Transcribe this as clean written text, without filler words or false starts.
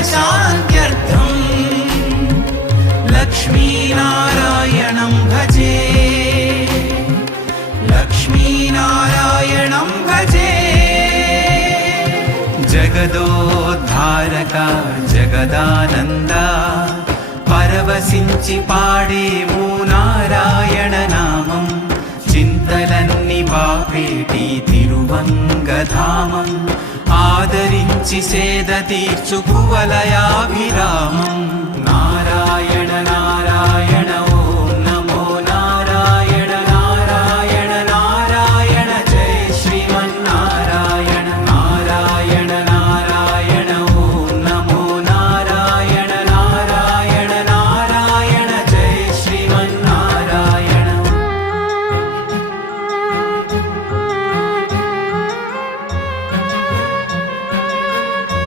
लोकशान्त्यर्थम् लक्ष्मीनारायणं भजे, लक्ष्मीनारायणं भजे। जगदोद्धारका जगदानन्दा परवशिंచి పాడేము నారాయణ నామం, చింతలన్ని బాపేటి తిరువంగధామం, ఆదరించి సేద తీర్చు కువలయాభిరామం। నారాయణ నారాయణ